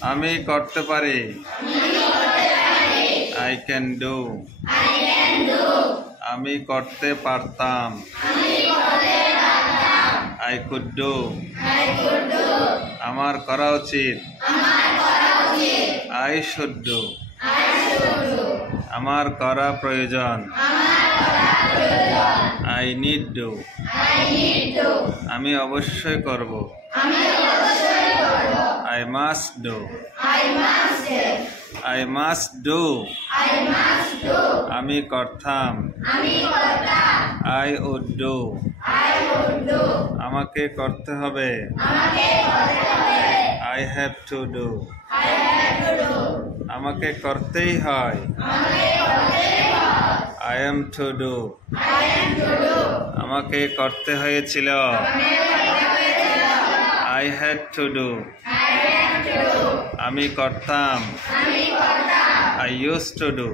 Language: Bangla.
আমি করতে পারি। I can do. আমি করতে পারতাম। I could do. আমার করা উচিত। I should do. আমার করা প্রয়োজন। I need do. আমি অবশ্যই করব। I must do. I must do. আমি করতাম। I would do. আমাকে করতে হবে। I have to do. আমাকে করতেই হয়। I am to do. আমাকে করতে হয়েছিল। I had to do. আমি করতাম। I used to do.